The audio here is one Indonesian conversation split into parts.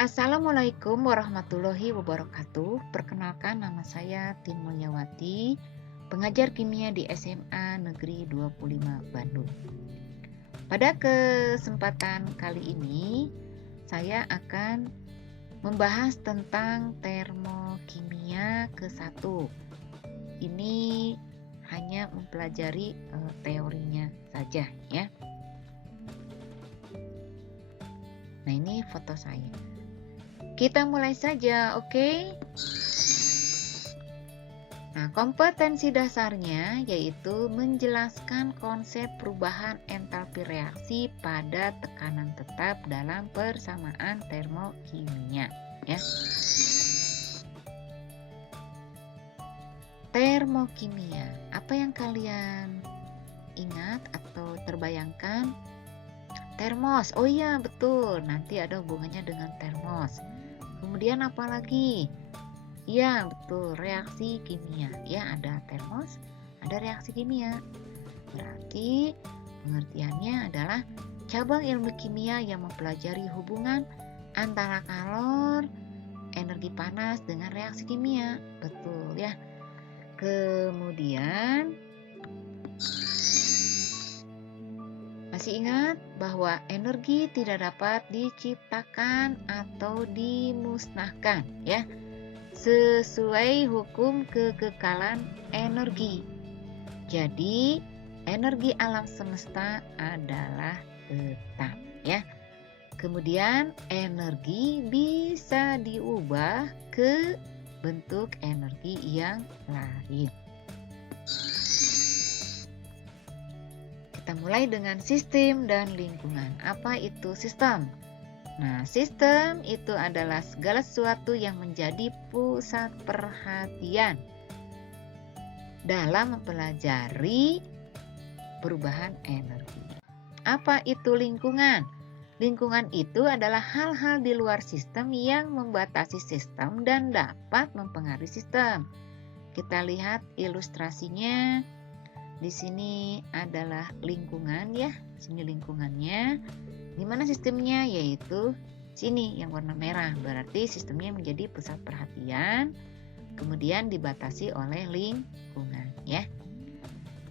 Assalamualaikum warahmatullahi wabarakatuh. Perkenalkan, nama saya Tin Mulyawati, pengajar kimia di SMA Negeri 25 Bandung. Pada kesempatan kali ini, saya akan membahas tentang termokimia ke-1. Ini hanya mempelajari teorinya saja ya. Nah, ini foto saya. Kita mulai saja, oke? Nah, kompetensi dasarnya yaitu menjelaskan konsep perubahan entalpi reaksi pada tekanan tetap dalam persamaan termokimia, ya. Termokimia, apa yang kalian ingat atau terbayangkan? Termos, oh iya betul, nanti ada hubungannya dengan termos. Kemudian apa lagi? Ya betul, reaksi kimia. Ya, ada termos, ada reaksi kimia. Berarti pengertiannya adalah cabang ilmu kimia yang mempelajari hubungan antara kalor, energi panas dengan reaksi kimia. Betul ya. Kemudian masih ingat bahwa energi tidak dapat diciptakan atau dimusnahkan ya, sesuai hukum kekekalan energi. Jadi energi alam semesta adalah tetap ya. Kemudian energi bisa diubah ke bentuk energi yang lain. Kita mulai dengan sistem dan lingkungan. Apa itu sistem? Nah, sistem itu adalah segala sesuatu yang menjadi pusat perhatian dalam mempelajari perubahan energi. Apa itu lingkungan? Lingkungan itu adalah hal-hal di luar sistem yang membatasi sistem dan dapat mempengaruhi sistem. Kita lihat ilustrasinya. Di sini adalah lingkungan ya, sini lingkungannya. Di mana sistemnya? Yaitu sini yang warna merah. Berarti sistemnya menjadi pusat perhatian, kemudian dibatasi oleh lingkungan ya.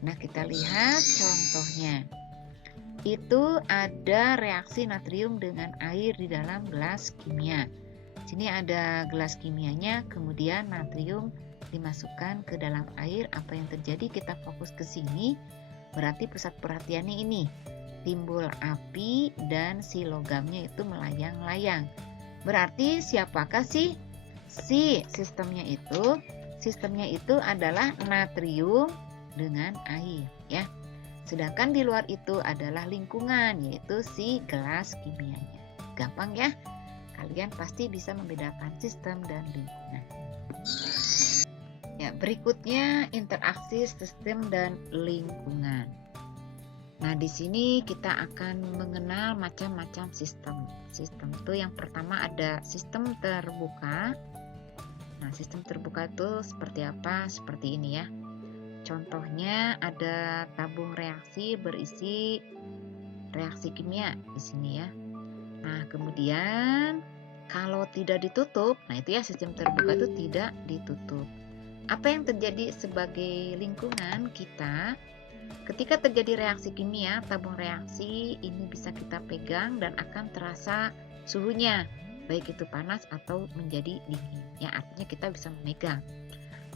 Nah, kita lihat contohnya. Itu ada reaksi natrium dengan air di dalam gelas kimia. Sini ada gelas kimianya, kemudian natrium dimasukkan ke dalam air. Apa yang terjadi? Kita fokus ke sini. Berarti pusat perhatiannya ini. Timbul api dan si logamnya itu melayang-layang. Berarti siapakah sih si sistemnya itu? Sistemnya itu adalah natrium dengan air ya. Sedangkan di luar itu adalah lingkungan, yaitu si gelas kimianya. Gampang ya? Kalian pasti bisa membedakan sistem dan lingkungan. Ya, berikutnya interaksi sistem dan lingkungan. Nah, di sini kita akan mengenal macam-macam sistem. Sistem itu yang pertama ada sistem terbuka. Nah, sistem terbuka itu seperti apa? Seperti ini ya. Contohnya ada tabung reaksi berisi reaksi kimia di sini ya. Nah, kemudian kalau tidak ditutup, nah itu ya sistem terbuka itu tidak ditutup. Apa yang terjadi sebagai lingkungan kita? Ketika terjadi reaksi kimia, tabung reaksi ini bisa kita pegang dan akan terasa suhunya, baik itu panas atau menjadi dingin. Ya, artinya kita bisa memegang.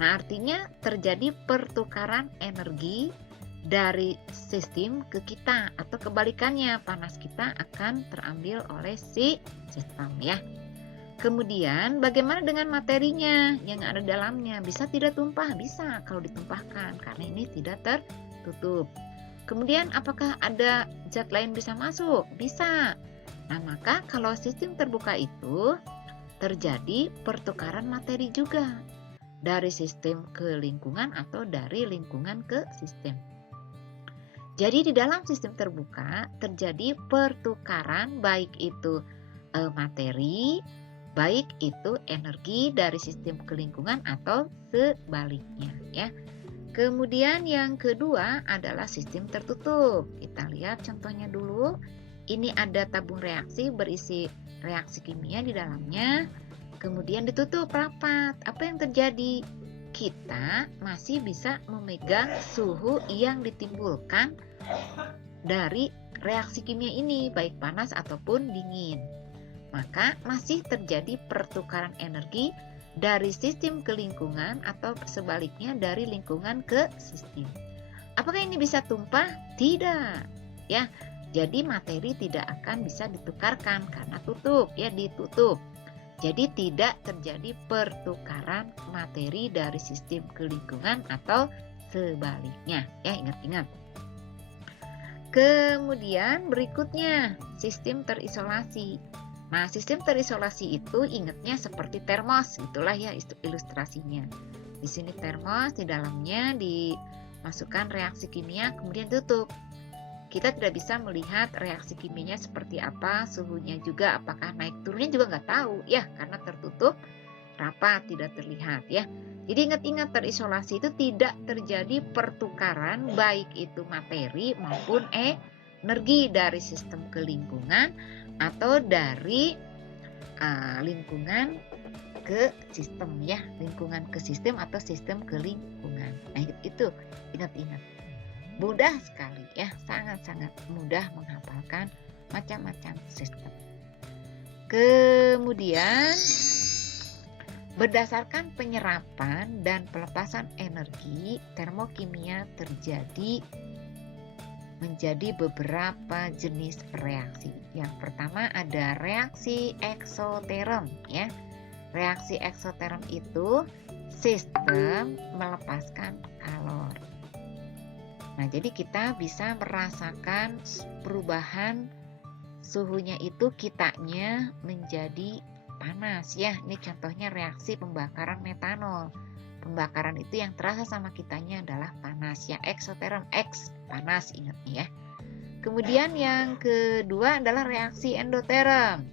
Nah, artinya terjadi pertukaran energi dari sistem ke kita, atau kebalikannya, panas kita akan terambil oleh si sistem ya. Kemudian bagaimana dengan materinya yang ada dalamnya? Bisa tidak tumpah? Bisa kalau ditumpahkan, karena ini tidak tertutup. Kemudian apakah ada zat lain bisa masuk? Bisa. Nah, maka kalau sistem terbuka itu terjadi pertukaran materi juga. Dari sistem ke lingkungan atau dari lingkungan ke sistem. Jadi di dalam sistem terbuka terjadi pertukaran baik itu materi, baik itu energi dari sistem ke lingkungan atau sebaliknya ya. Kemudian yang kedua adalah sistem tertutup. Kita lihat contohnya dulu. Ini ada tabung reaksi berisi reaksi kimia di dalamnya, kemudian ditutup rapat. Apa yang terjadi? Kita masih bisa memegang suhu yang ditimbulkan dari reaksi kimia ini, baik panas ataupun dingin. Maka masih terjadi pertukaran energi dari sistem ke lingkungan atau sebaliknya dari lingkungan ke sistem. Apakah ini bisa tumpah? Tidak. Ya. Jadi materi tidak akan bisa ditukarkan karena ditutup. Jadi tidak terjadi pertukaran materi dari sistem ke lingkungan atau sebaliknya. Ya, ingat-ingat. Kemudian berikutnya, sistem terisolasi. Nah, sistem terisolasi itu ingatnya seperti termos, itulah ya ilustrasinya. Di sini termos, di dalamnya dimasukkan reaksi kimia, kemudian tutup. Kita tidak bisa melihat reaksi kimianya seperti apa, suhunya juga apakah naik turunnya juga nggak tahu ya, karena tertutup rapat, tidak terlihat ya. Jadi ingat-ingat, terisolasi itu tidak terjadi pertukaran baik itu materi maupun energi dari sistem ke lingkungan atau dari lingkungan ke sistem ya, lingkungan ke sistem atau sistem ke lingkungan. Nah, itu ingat-ingat. Mudah sekali ya, sangat-sangat mudah menghafalkan macam-macam sistem. Kemudian berdasarkan penyerapan dan pelepasan energi, termokimia terjadi menjadi beberapa jenis reaksi. Yang pertama ada reaksi eksoterm ya. Reaksi eksoterm itu sistem melepaskan kalor. Nah, jadi kita bisa merasakan perubahan suhunya itu kitanya menjadi panas ya. Ini contohnya reaksi pembakaran metanol. Pembakaran itu yang terasa sama kitanya adalah panas ya, eksoterm, panas, ingat ya. Kemudian yang kedua adalah reaksi endoterm.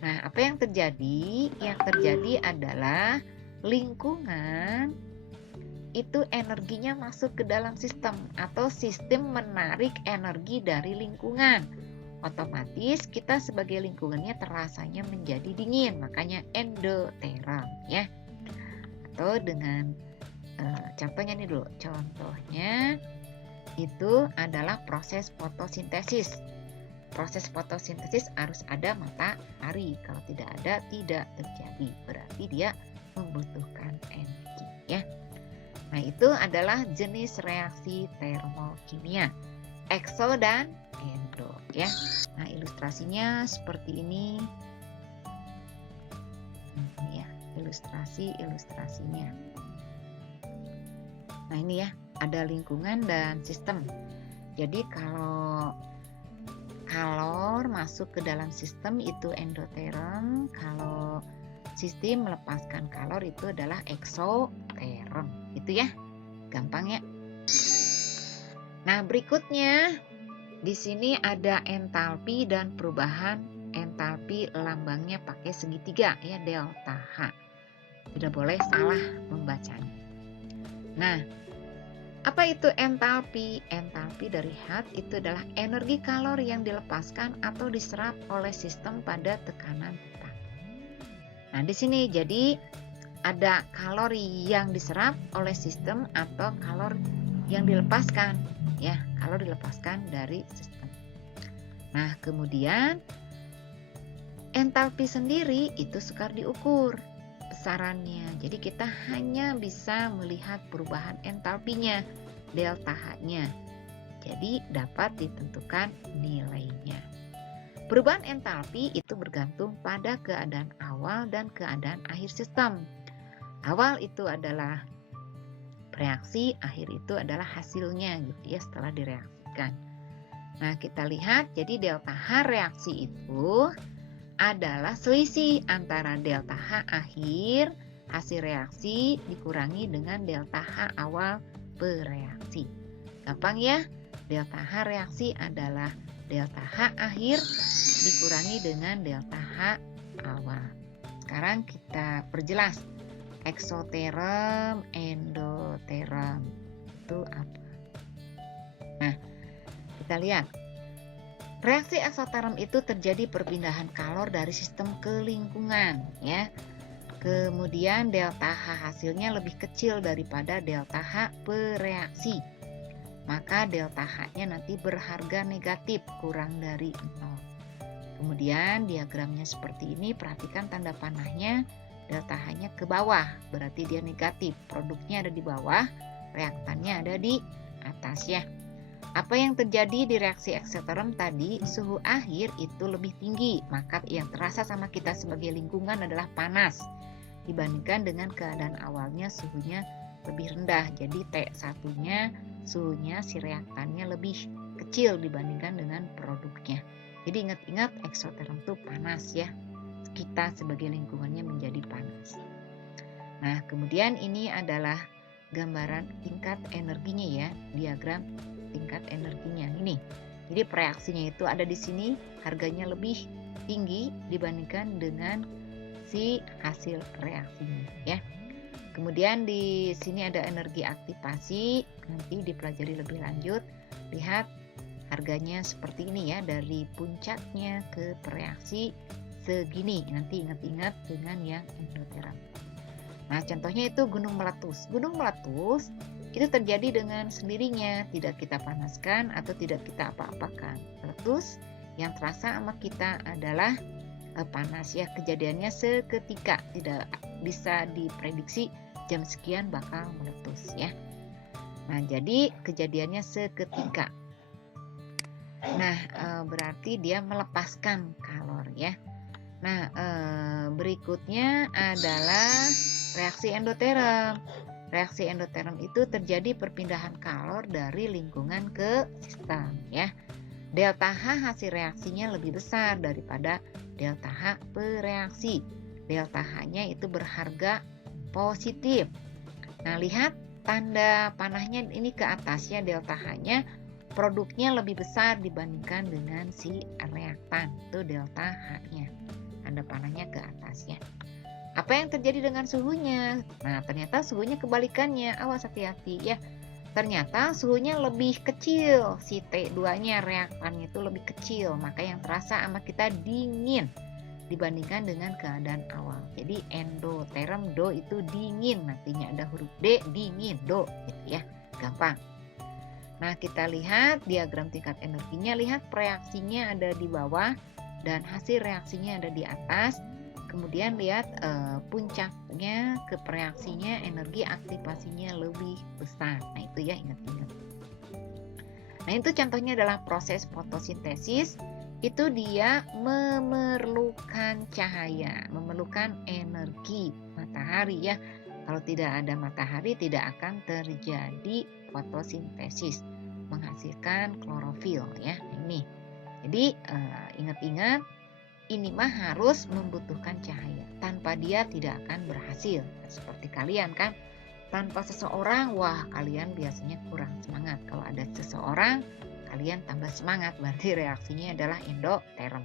Nah, apa yang terjadi? Yang terjadi adalah lingkungan itu energinya masuk ke dalam sistem atau sistem menarik energi dari lingkungan. Otomatis kita sebagai lingkungannya terasanya menjadi dingin, makanya endoterm ya. Atau dengan contohnya nih dulu. Contohnya itu adalah proses fotosintesis. Proses fotosintesis harus ada matahari. Kalau tidak ada, tidak terjadi. Berarti dia membutuhkan energi ya. Nah, itu adalah jenis reaksi termokimia, ekso dan endo ya. Nah, ilustrasinya seperti ini. Ini ya, ilustrasinya. Nah, ini ya, ada lingkungan dan sistem. Jadi kalau kalor masuk ke dalam sistem itu endoterm, kalau sistem melepaskan kalor itu adalah eksoterm. Itu ya, gampang ya. Nah, berikutnya di sini ada entalpi dan perubahan entalpi, lambangnya pakai segitiga ya, delta H. Tidak boleh salah membacanya. Nah, apa itu entalpi? Entalpi dari H itu adalah energi kalor yang dilepaskan atau diserap oleh sistem pada tekanan tetap. Nah, di sini jadi ada kalori yang diserap oleh sistem atau kalor yang dilepaskan ya, kalor dilepaskan dari sistem. Nah, kemudian entalpi sendiri itu sukar diukur besarannya. Jadi kita hanya bisa melihat perubahan entalpinya, delta H-nya. Jadi dapat ditentukan nilainya. Perubahan entalpi itu bergantung pada keadaan awal dan keadaan akhir sistem. Awal itu adalah reaksi, akhir itu adalah hasilnya gitu ya, setelah direaksikan. Nah, kita lihat jadi delta H reaksi itu adalah selisih antara delta H akhir hasil reaksi dikurangi dengan delta H awal bereaksi. Gampang ya, delta H reaksi adalah delta H akhir dikurangi dengan delta H awal. Sekarang kita perjelas. Eksoterm, endoterm itu apa? Nah, kita lihat Reaksi eksoterm itu terjadi perpindahan kalor dari sistem ke lingkungan, ya. Kemudian delta H hasilnya lebih kecil daripada delta H bereaksi. Maka delta H-nya nanti berharga negatif, kurang dari 0. Kemudian diagramnya seperti ini, perhatikan tanda panahnya, delta H-nya ke bawah, berarti dia negatif. Produknya ada di bawah, reaktannya ada di atas, ya. Apa yang terjadi di reaksi eksoterm tadi, suhu akhir itu lebih tinggi, maka yang terasa sama kita sebagai lingkungan adalah panas dibandingkan dengan keadaan awalnya suhunya lebih rendah. Jadi T1-nya suhunya si reaktannya lebih kecil dibandingkan dengan produknya. Jadi ingat-ingat eksoterm itu panas, ya. Kita sebagai lingkungannya menjadi panas. Nah, kemudian ini adalah gambaran tingkat energinya, ya, diagram tingkat energinya ini. Jadi reaksinya itu ada di sini, harganya lebih tinggi dibandingkan dengan si hasil reaksinya, ya. Kemudian di sini ada energi aktivasi, nanti dipelajari lebih lanjut. Lihat harganya seperti ini, ya, dari puncaknya ke reaksi segini. Nanti ingat-ingat dengan yang endoterm. Nah, contohnya itu gunung meletus. Gunung meletus itu terjadi dengan sendirinya, tidak kita panaskan atau tidak kita apa-apakan. Meletus yang terasa sama kita adalah panas, ya. Kejadiannya seketika, tidak bisa diprediksi jam sekian bakal meletus, ya. Nah, jadi kejadiannya seketika. Nah, berarti dia melepaskan kalor, ya. Nah, berikutnya adalah reaksi endoterm. Reaksi endoterm itu terjadi perpindahan kalor dari lingkungan ke sistem, ya. Delta H hasil reaksinya lebih besar daripada delta H bereaksi. Delta H-nya itu berharga positif. Nah, lihat tanda panahnya ini ke atasnya, delta H-nya produknya lebih besar dibandingkan dengan si reaktan. Itu delta H-nya. Tanda panahnya ke atasnya. Apa yang terjadi dengan suhunya? Nah, ternyata suhunya kebalikannya. Awas, hati-hati, ya. Ternyata suhunya lebih kecil. Si T2-nya, reaktannya itu lebih kecil. Maka yang terasa sama kita dingin dibandingkan dengan keadaan awal. Jadi endoterm, do itu dingin. Nantinya ada huruf D, dingin, do, gitu, ya. Gampang. Nah, kita lihat diagram tingkat energinya. Lihat reaksinya ada di bawah dan hasil reaksinya ada di atas. Kemudian lihat puncaknya ke reaksinya, energi aktivasinya lebih besar. Nah, itu, ya, ingat-ingat. Nah, itu contohnya adalah proses fotosintesis. Itu dia memerlukan cahaya, memerlukan energi matahari, ya. Kalau tidak ada matahari tidak akan terjadi fotosintesis, menghasilkan klorofil, ya. Ini. Jadi ingat-ingat, ini mah harus membutuhkan cahaya. Tanpa dia tidak akan berhasil. Seperti kalian, kan, tanpa seseorang, wah, kalian biasanya kurang semangat. Kalau ada seseorang, kalian tambah semangat. Berarti reaksinya adalah endoterm.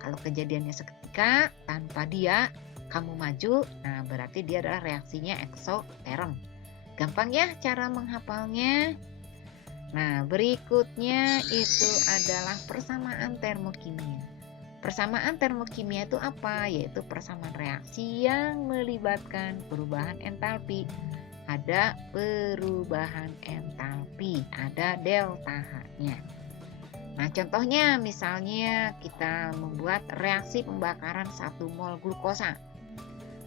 Kalau kejadiannya seketika, tanpa dia kamu maju, nah berarti dia adalah reaksinya eksoterm. Gampang, ya, cara menghafalnya. Nah, berikutnya itu adalah persamaan termokimia. Persamaan termokimia itu apa? Yaitu persamaan reaksi yang melibatkan perubahan entalpi. Ada perubahan entalpi, ada delta H-nya. Nah, contohnya misalnya kita membuat reaksi pembakaran 1 mol glukosa.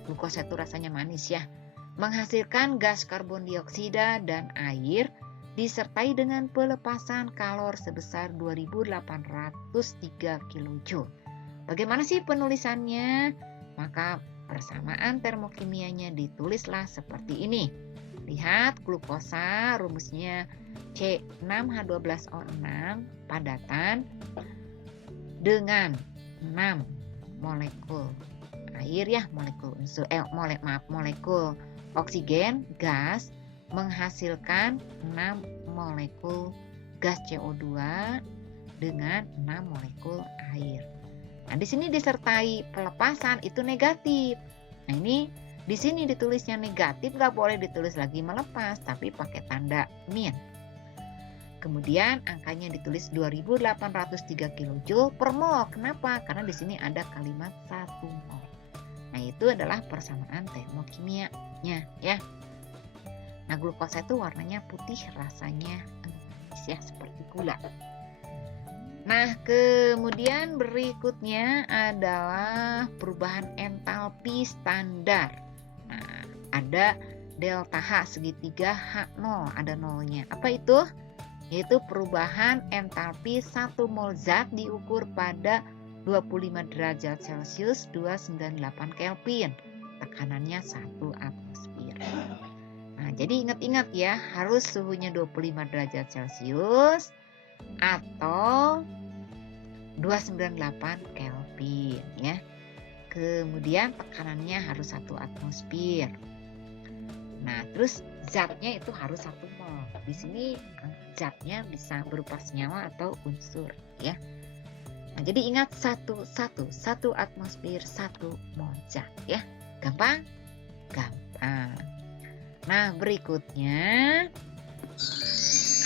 Glukosa itu rasanya manis, ya. Menghasilkan gas karbon dioksida dan air disertai dengan pelepasan kalor sebesar 2803 kJ. Bagaimana sih penulisannya? Maka persamaan termokimianya ditulislah seperti ini. Lihat glukosa, rumusnya C6H12O6 padatan dengan 6 molekul air, ya, molekul oksigen gas menghasilkan 6 molekul gas CO2 dengan 6 molekul air. Nah, di sini disertai pelepasan itu negatif. Nah, ini di sini ditulisnya negatif, nggak boleh ditulis lagi melepas, tapi pakai tanda min. Kemudian angkanya ditulis 2803 kJ per mol. Kenapa? Karena di sini ada kalimat 1 mol. Nah, itu adalah persamaan termokimianya ya. Nah, glukosa itu warnanya putih, rasanya manis ya, seperti gula. Nah, kemudian berikutnya adalah perubahan entalpi standar. Nah, ada delta H segitiga H0, ada nolnya. Apa itu? Yaitu perubahan entalpi 1 mol zat diukur pada 25 derajat Celcius 298 Kelvin. Tekanannya 1 atmosfer. Nah, jadi ingat-ingat ya, harus suhunya 25 derajat Celcius atau 298 Kelvin ya. Kemudian tekanannya harus 1 atmosfer. Nah, terus zatnya itu harus 1 mol. Di sini zatnya bisa berupa senyawa atau unsur ya. Nah, jadi ingat 1 atmosfer 1 mol zat ya. Gampang? Gampang. Nah, berikutnya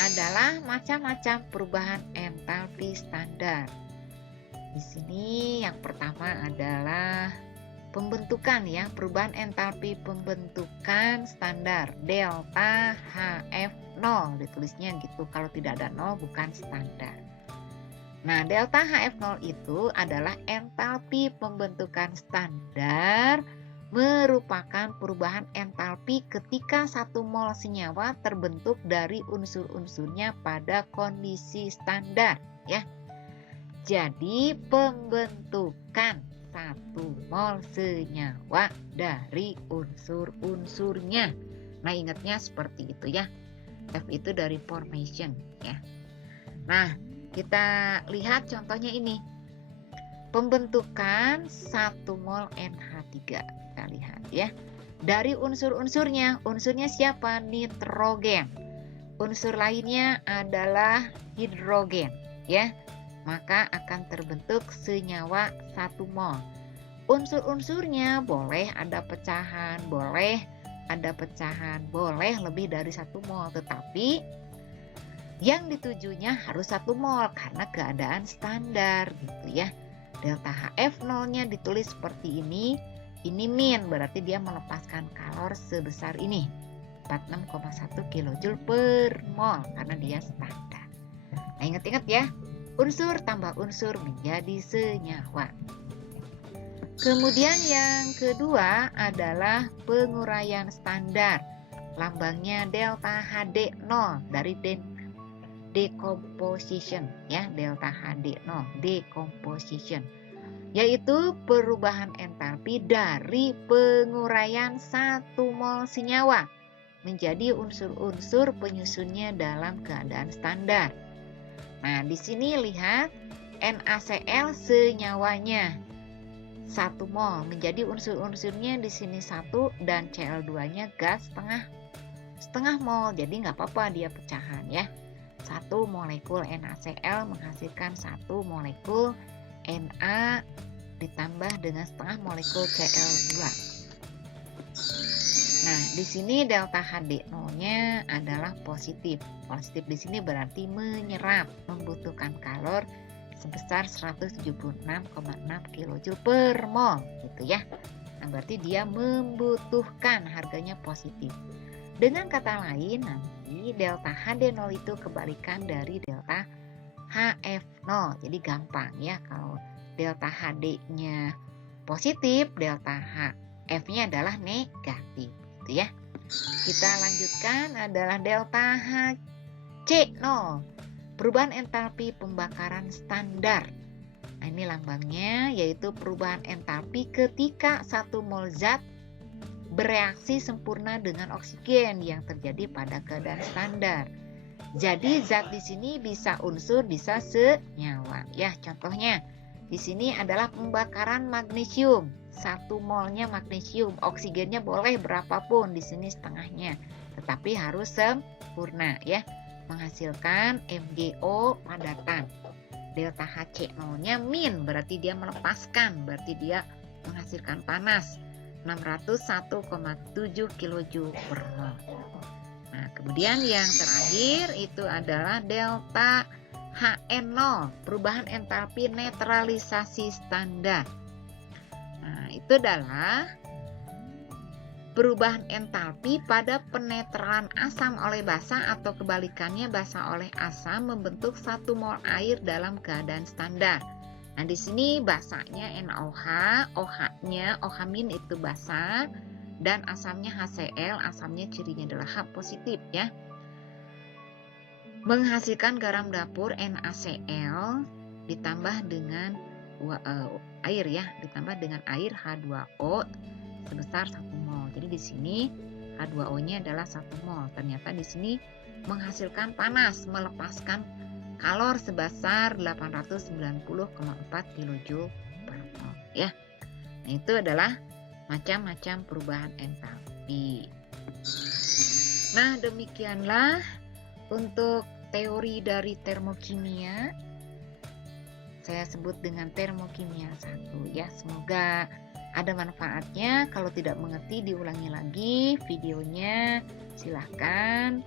adalah macam-macam perubahan entalpi standar. Di sini yang pertama adalah pembentukan ya, perubahan entalpi pembentukan standar delta HF0, ditulisnya gitu. Kalau tidak ada 0 bukan standar. Nah, delta HF0 itu adalah entalpi pembentukan standar, merupakan perubahan entalpi ketika 1 mol senyawa terbentuk dari unsur-unsurnya pada kondisi standar ya. Jadi pembentukan 1 mol senyawa dari unsur-unsurnya. Nah, ingatnya seperti itu ya. F itu dari formation ya. Nah, kita lihat contohnya ini. Pembentukan 1 mol NH3. Kita lihat ya. Dari unsur-unsurnya, unsurnya siapa? Nitrogen. Unsur lainnya adalah hidrogen ya. Maka akan terbentuk senyawa 1 mol. Unsur-unsurnya boleh ada pecahan, boleh lebih dari 1 mol, tetapi yang ditujunya harus 1 mol karena keadaan standar gitu ya. Delta HF0-nya ditulis seperti ini min, berarti dia melepaskan kalor sebesar ini, 46,1 kJ per mol karena dia standar. Nah, ingat-ingat ya, unsur tambah unsur menjadi senyawa. Kemudian yang kedua adalah penguraian standar. Lambangnya delta HD0 dari decomposition ya, delta HD0 decomposition, yaitu perubahan entalpi dari penguraian 1 mol senyawa menjadi unsur-unsur penyusunnya dalam keadaan standar. Nah, di sini lihat NaCl senyawanya 1 mol menjadi unsur-unsurnya di sini 1 dan Cl2-nya gas setengah mol. Jadi nggak apa-apa dia pecahan ya. 1 molekul NaCl menghasilkan 1 molekul Na ditambah dengan setengah molekul Cl2. Nah, di sini delta HD0-nya adalah positif. Positif di sini berarti menyerap, membutuhkan kalor sebesar 176,6 kJ per mol gitu ya. Nah, berarti dia membutuhkan, harganya positif. Dengan kata lain, nanti delta HD0 itu kebalikan dari delta HF0. Jadi gampang ya, kalau delta HD-nya positif, delta HF-nya adalah negatif gitu ya. Kita lanjutkan adalah delta HC0, perubahan entalpi pembakaran standar. Nah, ini lambangnya, yaitu perubahan entalpi ketika 1 mol zat bereaksi sempurna dengan oksigen yang terjadi pada keadaan standar. Jadi zat di sini bisa unsur, bisa senyawa. Ya, contohnya di sini adalah pembakaran magnesium. 1 molnya magnesium, oksigennya boleh berapapun, di sini setengahnya, tetapi harus sempurna ya, menghasilkan MgO padatan. Delta HC0-nya min, berarti dia melepaskan, berarti dia menghasilkan panas 601,7 kJ per mol. Nah, Kemudian yang terakhir itu adalah delta HN0, perubahan entalpi netralisasi standar. Nah, itu adalah perubahan entalpi pada penetralan asam oleh basa atau kebalikannya basa oleh asam membentuk 1 mol air dalam keadaan standar. Nah, di sini basanya NaOH, OH-nya OH- itu basa, dan asamnya HCl, asamnya cirinya adalah H positif ya. Menghasilkan garam dapur NaCl ditambah dengan air ya, ditambah dengan air H2O sebesar 1 mol. Jadi di sini H2O-nya adalah 1 mol. Ternyata di sini menghasilkan panas, melepaskan kalor sebesar 890,4 kJ per mol ya. Nah, itu adalah macam-macam perubahan entalpi. Nah, demikianlah untuk teori dari termokimia. Saya sebut dengan termokimia 1 ya. Semoga ada manfaatnya. Kalau tidak mengerti diulangi lagi videonya. Silahkan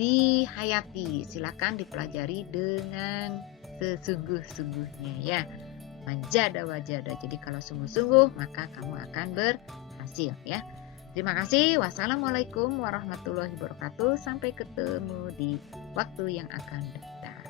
dihayati, silahkan dipelajari dengan sesungguh-sungguhnya ya. Majada wajada. Jadi kalau sungguh-sungguh maka kamu akan berhasil ya. Terima kasih. Wassalamualaikum warahmatullahi wabarakatuh. Sampai ketemu di waktu yang akan datang.